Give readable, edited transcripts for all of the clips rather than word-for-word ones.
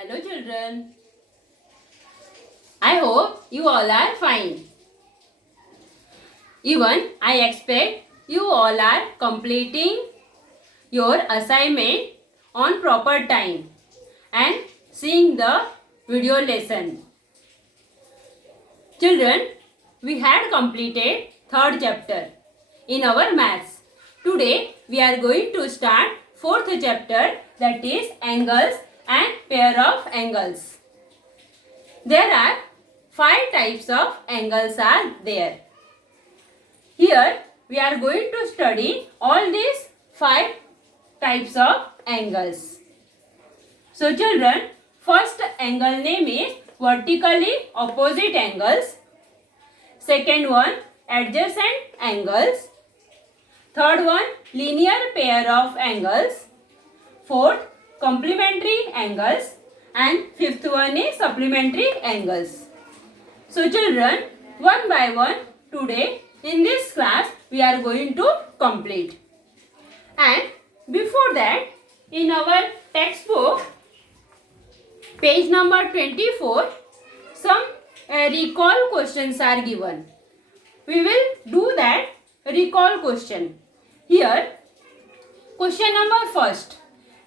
Hello children. I hope you all are fine. Even I expect you all are completing your assignment on proper time and seeing the video lesson. Children, we had completed third chapter in our maths. Today we are going to start fourth chapter, that is angles and pair of angles. There are 5 types of angles are there. Here we are going to study all these 5 types of angles. So children, first angle name is vertically opposite angles. Second one, adjacent angles. Third one, linear pair of angles. Fourth, complementary angles. And fifth one is supplementary angles. So children, one by one today in this class we are going to complete. And before that, in our textbook, page number 24, some recall questions are given. We will do that recall question. Here, question number first.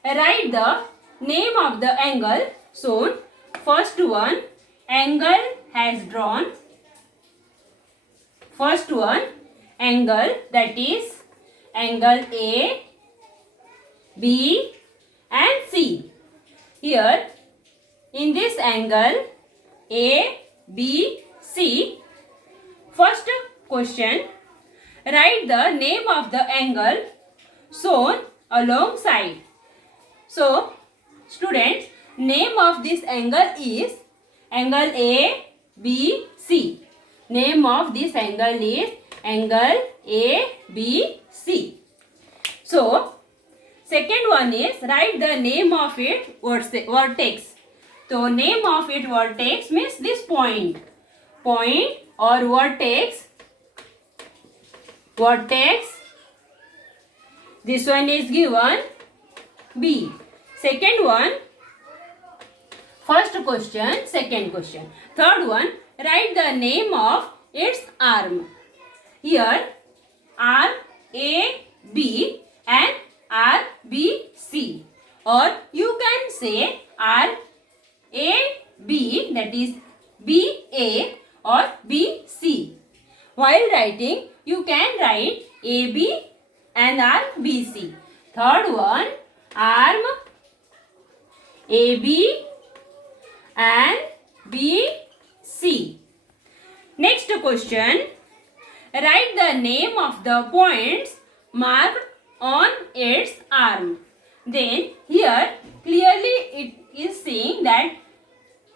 Write the name of the angle shown. First one, angle has drawn. First one, angle, that is angle A, B and C. Here, in this angle A, B, C, first question, write the name of the angle shown alongside. So, students, name of this angle is angle A, B, C. Name of this angle is angle A, B, C. So, second one is write the name of its vertex. So, name of its vertex means this point. Point or vertex. Vertex. This one is given B. Second one, first question, second question. Third one, write the name of its arm. Here, R, A, B and R, B, C. Or you can say R, A, B, that is B, A or B, C. While writing, you can write A, B and R, B, C. Third one, arm, A, B and B, C. Next question, write the name of the points marked on its arm. Then here clearly it is saying that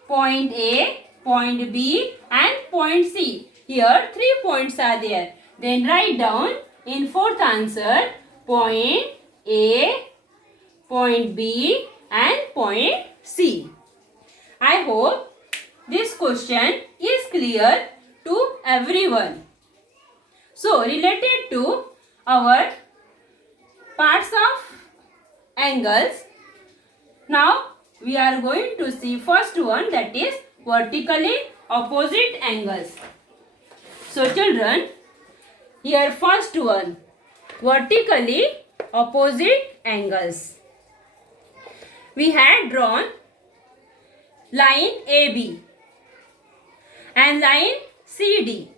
point A, point B and point C. Here 3 points are there. Then write down in fourth answer point A, point B and point C. I hope this question is clear to everyone. So, related to our parts of angles, now we are going to see first one, that is vertically opposite angles. So, children, here first one, vertically opposite angles. We had drawn line AB and line CD.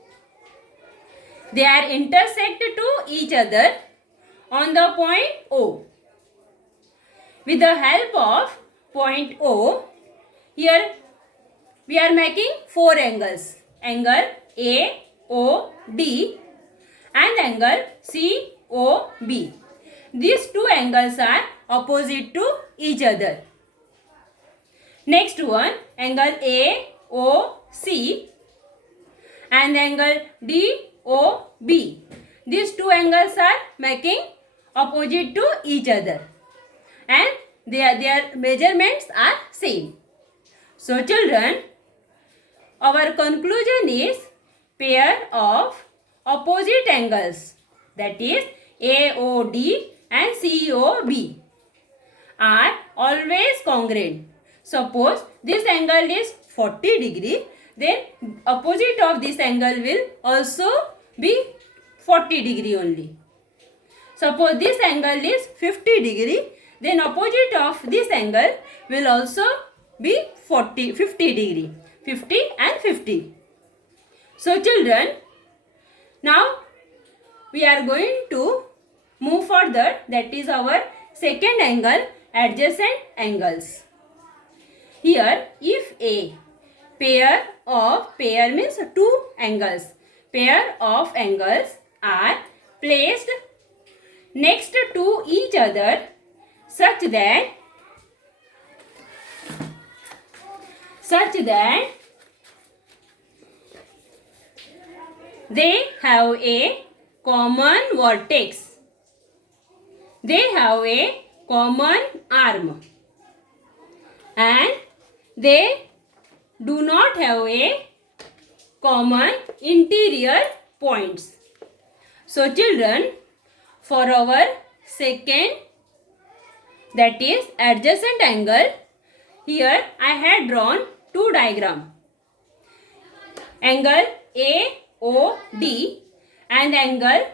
They are intersect to each other on the point O. With the help of point O, here we are making 4 angles. Angle AOD and angle COB. These 2 angles are opposite to each other. Next one, angle AOC and angle DOB. These 2 angles are making opposite to each other and their measurements are same. So children, our conclusion is pair of opposite angles, that is AOD and COB, are always congruent. suppose this angle is 40 degree, then opposite of this angle will also be 40 degree only. Suppose this angle is 50 degree, then opposite of this angle will also be 50 degree. 50 and 50. So children, now we are going to move further, that is our second angle, adjacent angles. Here, if a pair means two angles, pair of angles are placed next to each other such that they have a common vertex, they have a common arm, and they do not have a common interior points. So children, for our second, that is adjacent angle, here I had drawn two diagrams, angle AOD and angle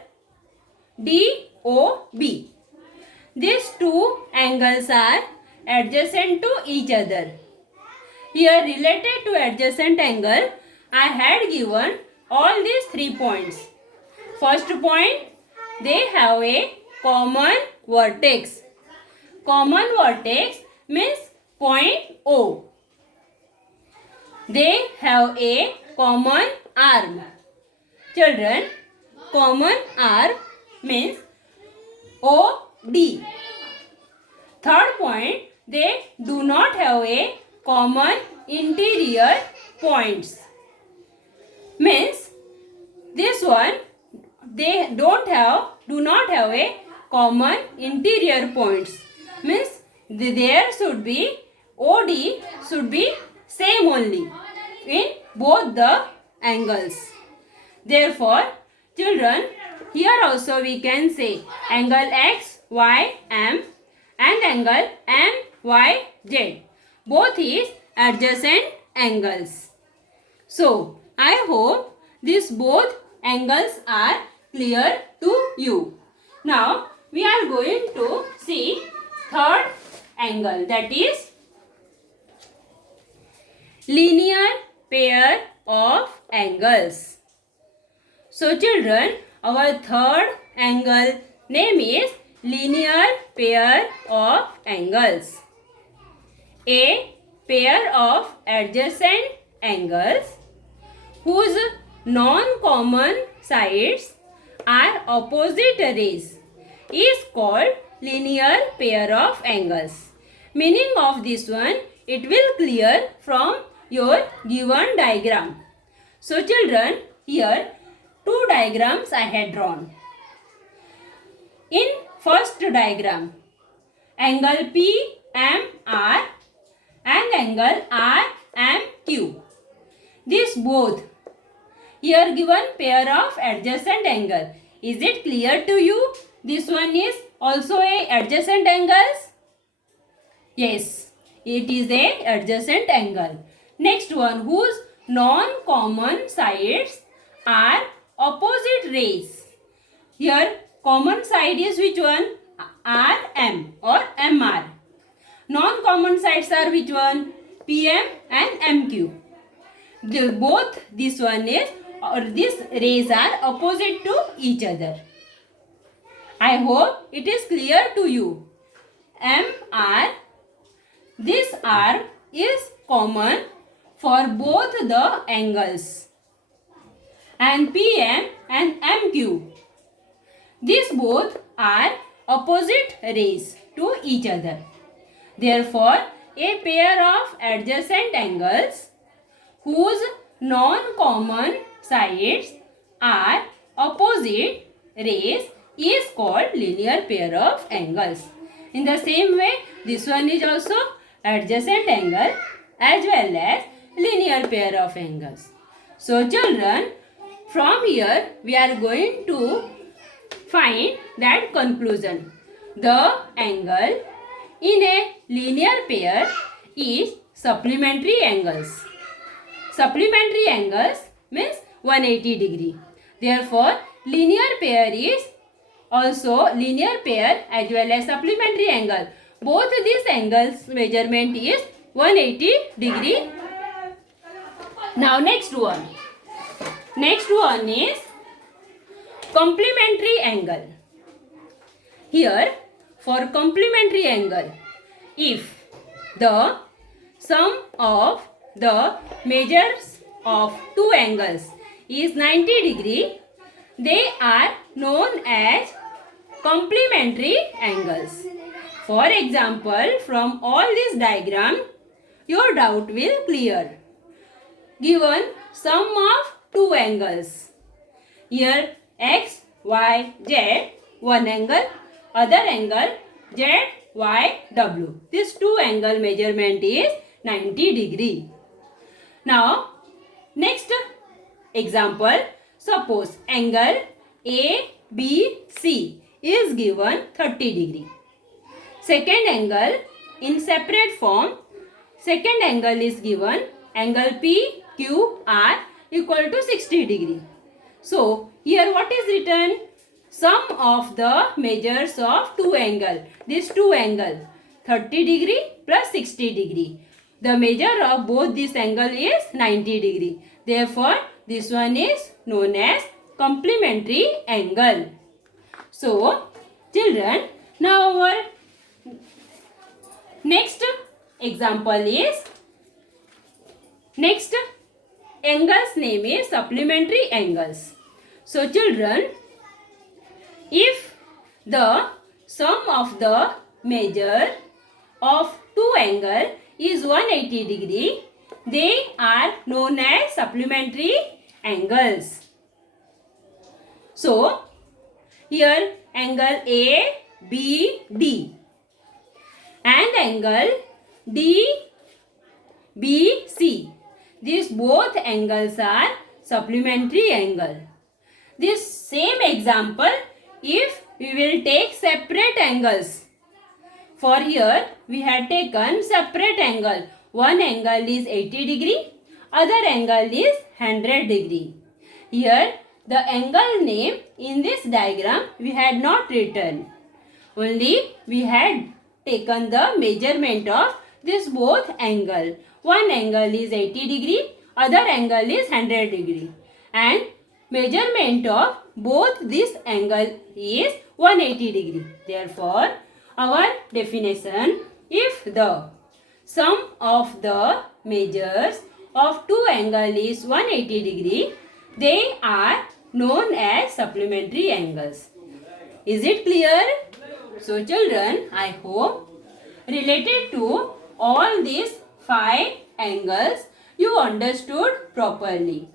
DOB. These two angles are adjacent to each other. Here, related to adjacent angle, I had given all these 3 points. First point, they have a common vertex. Common vertex means point O. They have a common arm. Children, common arm means OD. Third point, they do not have a common interior points. Means this one, they do not have a common interior points. Means there should be OD should be same only in both the angles. Therefore, children, here also we can say angle XYM and angle MYZ. Both is adjacent angles. So, I hope these both angles are clear to you. Now, we are going to see third angle, that is linear pair of angles. So children, our third angle name is linear pair of angles. A pair of adjacent angles whose non-common sides are opposite rays is called linear pair of angles. Meaning of this one, it will clear from your given diagram. So children, here two diagrams I had drawn. In first diagram, angle PMR and angle RMQ. This both here given pair of adjacent angle. Is it clear to you? This one is also a adjacent angles? Yes, it is a adjacent angle. Next one, whose non-common sides are opposite rays. Here common side is which one? RM or MR. Non-common sides are which one? PM and MQ. Both this one is or these rays are opposite to each other. I hope it is clear to you. MR, this arm is common for both the angles. And PM and MQ, these both are opposite rays to each other. Therefore, a pair of adjacent angles whose non-common sides are opposite rays is called linear pair of angles. In the same way, this one is also adjacent angle as well as linear pair of angles. So children, from here we are going to find that conclusion. The angle in a linear pair is supplementary angles. Supplementary angles means 180 degree. Therefore, linear pair is also linear pair as well as supplementary angle. Both these angles measurement is 180 degree. Now next one. Next one is complementary angle. Here for complementary angle, if the sum of the measures of two angles is 90 degree, they are known as complementary angles. For example, from all this diagram, your doubt will clear. Given sum of two angles. Here x, y, z, one angle, other angle z, y, w. This two angle measurement is 90 degree. Now, next example, suppose angle ABC is given 30 degree. Second angle in separate form, second angle is given angle PQR equal to 60 degree. So, here what is written? Sum of the measures of two angle. This two angle 30 degree plus 60 degree. The measure of both this angle is 90 degree. Therefore, this one is known as complementary angle. So, children, now our next example is, next angles name is supplementary angles. So, children, if the sum of the measure of two angle is 180 degree, they are known as supplementary angles. So, here angle ABD and angle DBC. These both angles are supplementary angle. This same example, if we will take separate angles. For here, we had taken separate angle. One angle is 80 degree, other angle is 100 degree. Here, the angle name in this diagram we had not written. Only we had taken the measurement of this both angle. One angle is 80 degree, other angle is 100 degree. And measurement of both this angle is 180 degree. Therefore, our definition, if the sum of the measures of two angle is 180 degree, they are known as supplementary angles. Is it clear? So children, I hope related to all these 5 angles you understood properly.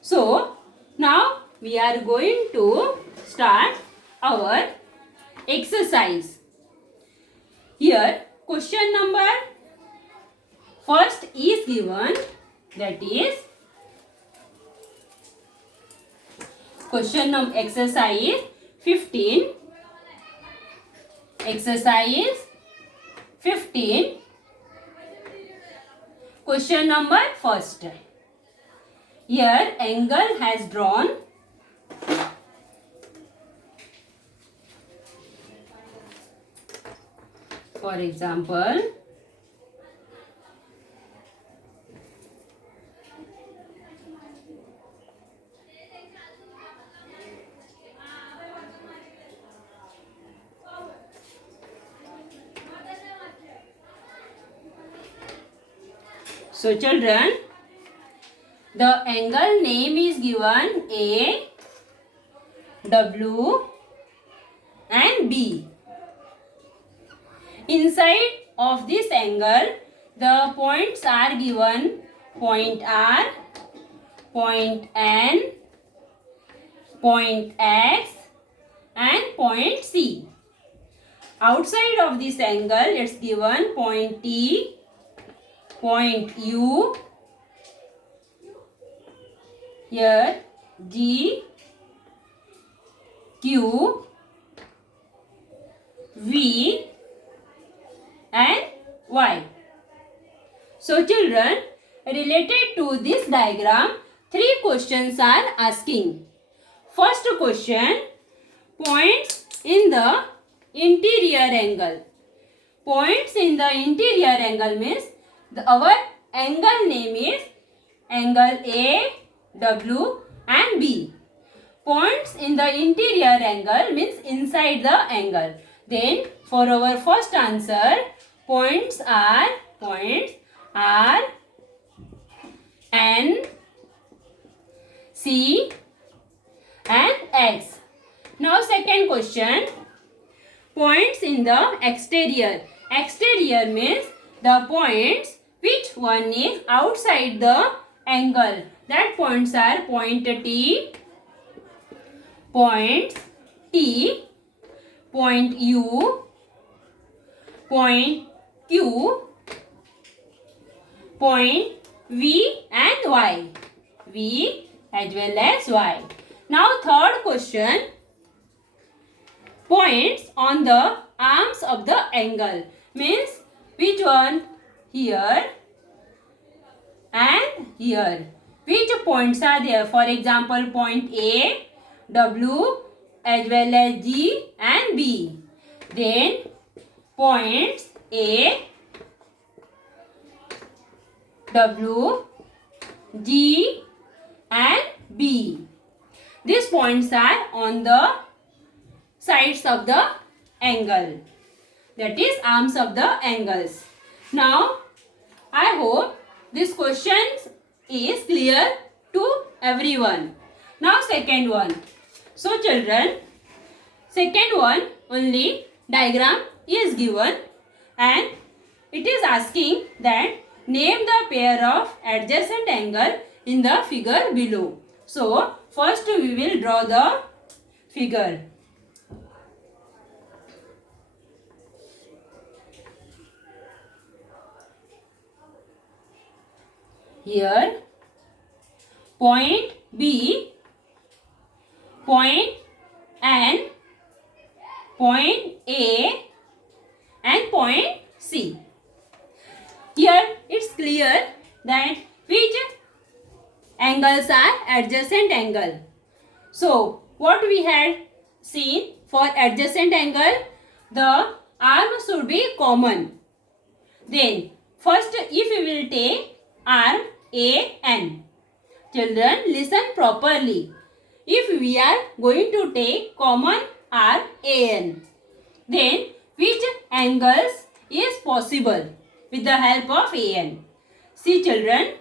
So now we are going to start our exercise. Here question number first is given, that is question number exercise 15. Exercise 15. Question number first. Here angle has drawn. For example, so children, the angle name is given A, W and B. Inside of this angle, the points are given point R, point N, point X and point C. Outside of this angle, it's given point T, point U, here G, Q, V and Y. So children, related to this diagram, 3 questions are asking. First question, points in the interior angle. Points in the interior angle means our angle name is angle A, W and B. Points in the interior angle means inside the angle. Then for our first answer, points are N, C and X. Now second question, points in the exterior. Exterior means the points which one is outside the angle. That points are point T, point T, point U, point Q, point V and Y. V as well as Y. Now third question, points on the arms of the angle means which one? Here and here. Which points are there? For example, point A, W as well as G and B. Then points A, W, G and B. These points are on the sides of the angle. That is arms of the angles. Now, I hope this question is clear to everyone. Now, second one. So, children, second one only diagram is given and it is asking that name the pair of adjacent angle in the figure below. So, first we will draw the figure. Here, point B, point N, point A and point C. Here it's clear that which angles are adjacent angle. So, what we had seen for adjacent angle, the arm should be common. Then, first if we will take arm AN. Children, listen properly. If we are going to take common arm AN, then which angles is possible with the help of AN? See children,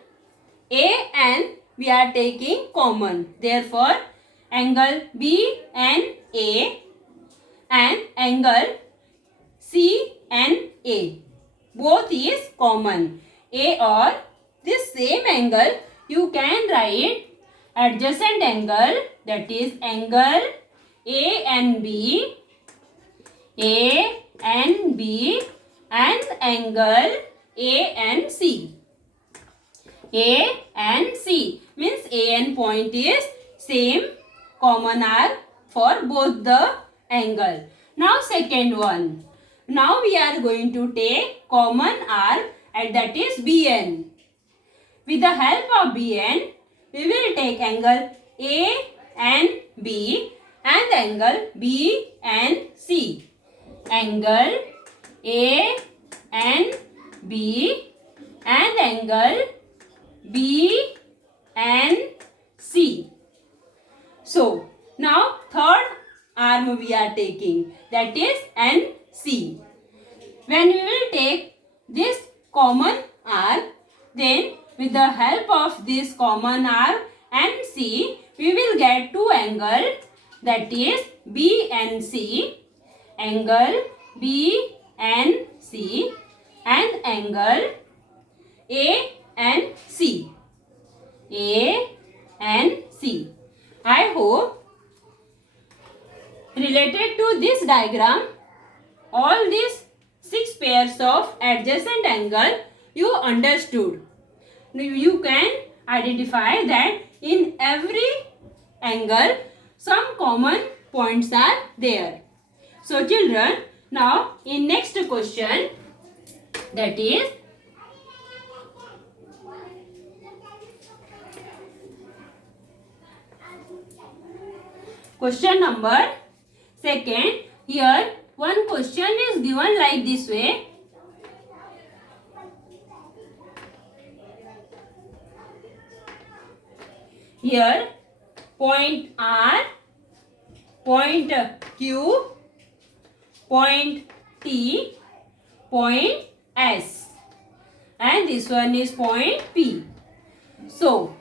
AN we are taking common. Therefore, angle BNA and angle CNA both is common. A or this same angle you can write adjacent angle, that is angle ANB and angle ANC. ANC means AN point is same common R for both the angle. Now second one. Now we are going to take common R and that is BN. With the help of BN, we will take angle ANB and angle BNC. Angle ANB and angle BNC. So, now third arm we are taking, that is NC. When we will take this common R, then with the help of this common R and C, we will get two angles, that is BNC, angle BNC and angle ANC. ANC. I hope related to this diagram, all these 6 pairs of adjacent angle you understood. You can identify that in every angle some common points are there. So children, now in next question, that is Question number second. Here one question is given like this way. Here point R, point Q, point T, point S, and this one is point P. So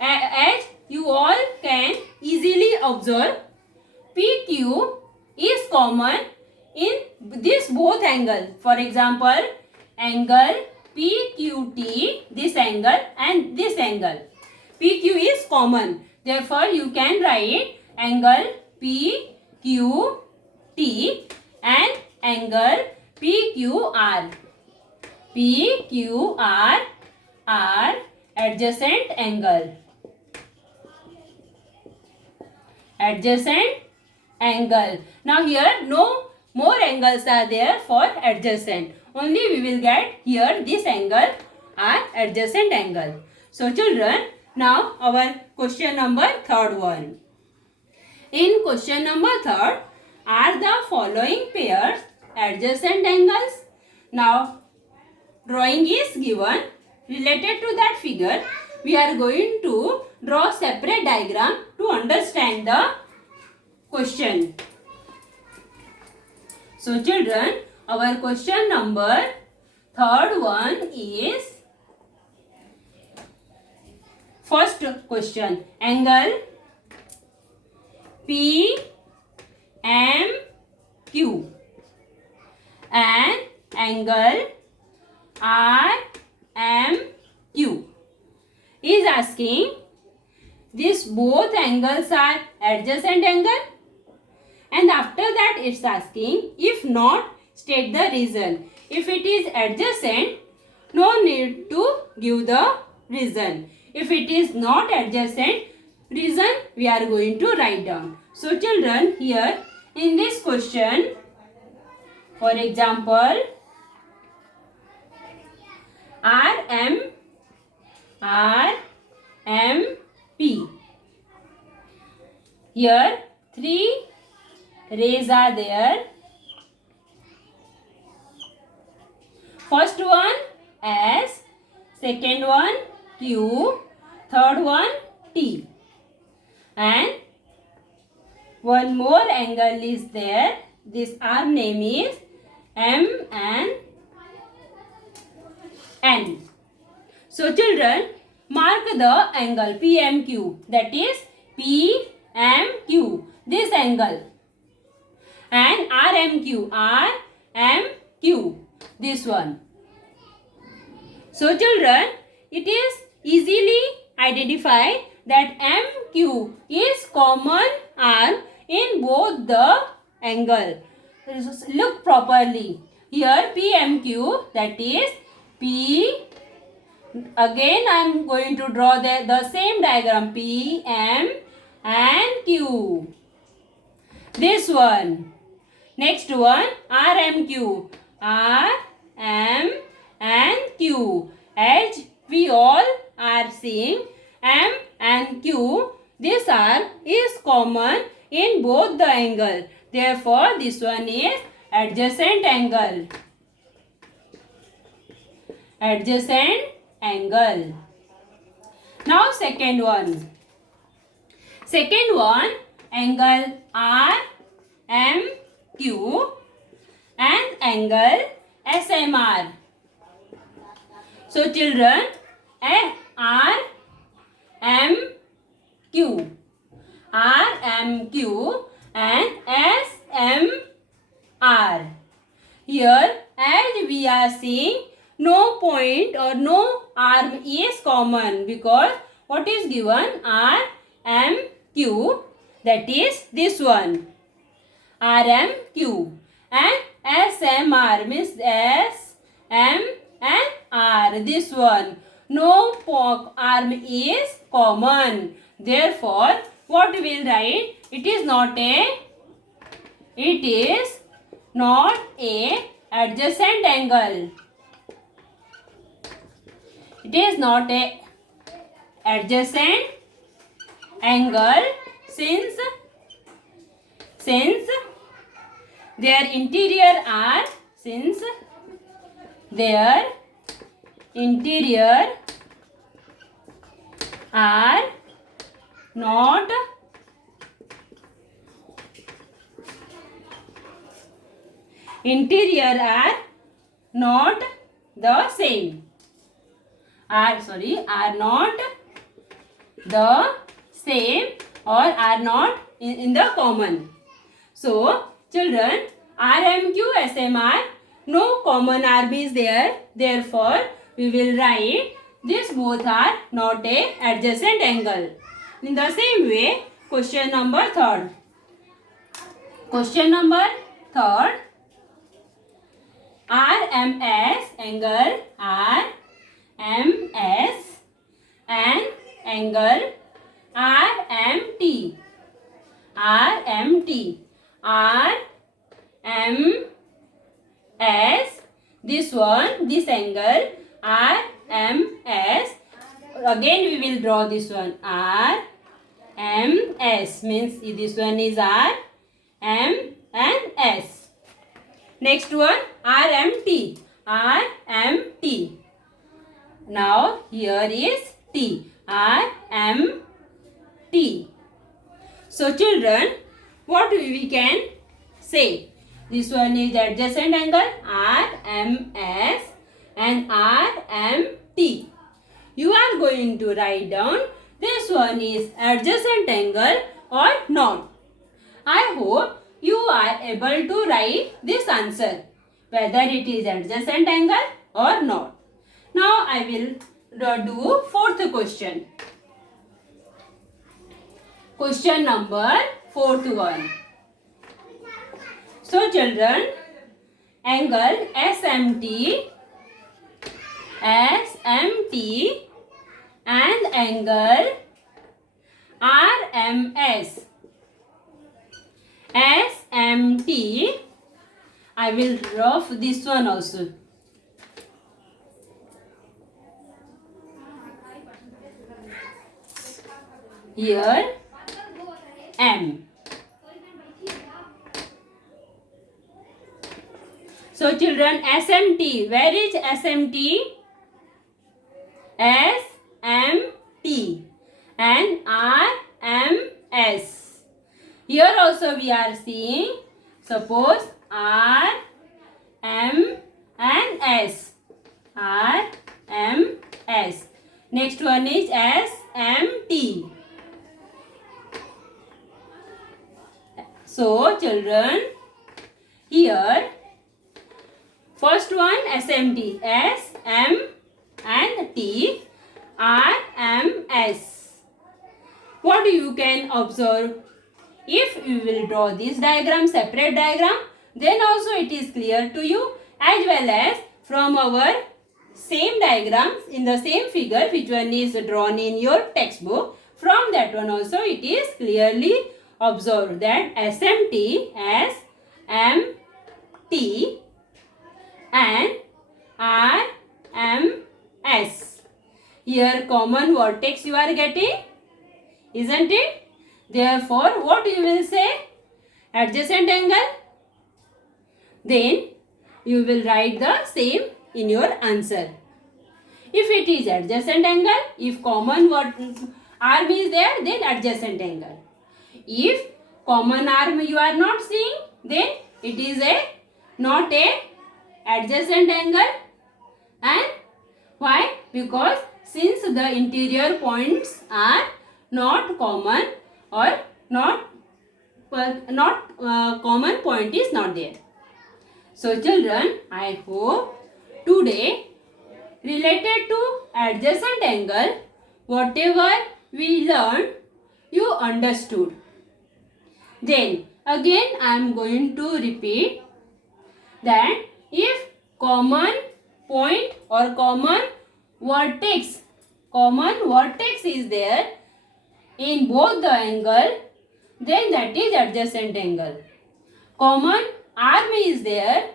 as you all can easily observe, PQ is common in this both angle. For example, angle PQT, this angle and this angle. PQ is common. Therefore, you can write angle PQT and angle PQR. PQR are adjacent angle. Adjacent angle. Now here no more angles are there for adjacent. Only we will get here this angle are adjacent angle. So children, now our question number third one. In question number third, are the following pairs adjacent angles? Now drawing is given. Related to that figure, we are going to draw separate diagram to understand the question. So children, our question number third one is first question. Angle PMQ and angle RMQ is asking, these both angles are adjacent angle, and after that it's asking, if not, state the reason. If it is adjacent, no need to give the reason. If it is not adjacent, reason we are going to write down. So children, here in this question, for example, RMP. Here 3 rays are there. First one S, second one Q, third one T, and one more angle is there. This arm name is M and N. So children, mark the angle PMQ, that is PMQ, this angle, and RMQ, RMQ, this one. So children, it is easily identified that MQ is common arm in both the angle. Look properly. Here PMQ, that is P. Again I am going to draw the same diagram, P, M and Q. This one. Next one, RMQ. R, M and Q. As we all are seeing, M and Q, this R is common in both the angle. Therefore, this one is adjacent angle. Adjacent angle. Now second one. Second one, angle RMQ and angle SMR. So children, RMQ and SMR. Here, as we are seeing, no point or no arm is common, because what is given? RMQ, that is this one, RMQ, and SMR means S, M and R, this one. No arm is common. Therefore, what we will write? It is not a adjacent angle. It is not a adjacent angle, since since their interior are not the same, are not the same or are not in the common. So children, RMQ SMR, no common arm is there, therefore we will write these both are not a adjacent angle. In the same way, question number third, RMS angle, RMS and angle RMT, this angle RMS, again we will draw this one, RMS means this one is R, M and S. Next one RMT, now here is T, RMT. So children, what we can say? This one is adjacent angle RMS and RMT. You are going to write down this one is adjacent angle or not. I hope you are able to write this answer, whether it is adjacent angle or not. Now I will do fourth question. Question number fourth one. So children, angle SMT and angle RMS. SMT, I will draw this one also. Here M. So children, SMT, where is SMT? SMT and RMS. Here also we are seeing, suppose R, M and S. R, M, S. Next one is SMT. So children, here first one SMT, S, M and T, R, M, S. What you can observe? If you will draw this diagram, separate diagram, then also it is clear to you, as well as from our same diagrams in the same figure which one is drawn in your textbook, from that one also it is clearly observed that SMT, SMT and RMS. Here common vertex you are getting, isn't it? Therefore, what you will say? Adjacent angle. Then you will write the same in your answer. If it is adjacent angle, if common arm is there, then adjacent angle. If common arm you are not seeing, then it is not a adjacent angle. And why? Because since the interior points are not common or common point is not there. So children, I hope today related to adjacent angle, whatever we learned, you understood. Then again I am going to repeat that if common point or common vertex is there in both the angle, then that is adjacent angle. Common arm is there,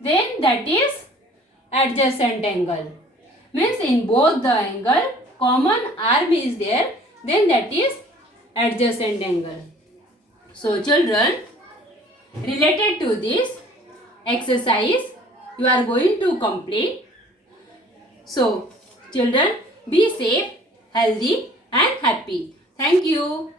then that is adjacent angle. Means in both the angle, common arm is there, then that is adjacent angle. So children, related to this exercise you are going to complete. So, children, be safe, healthy and happy. Thank you.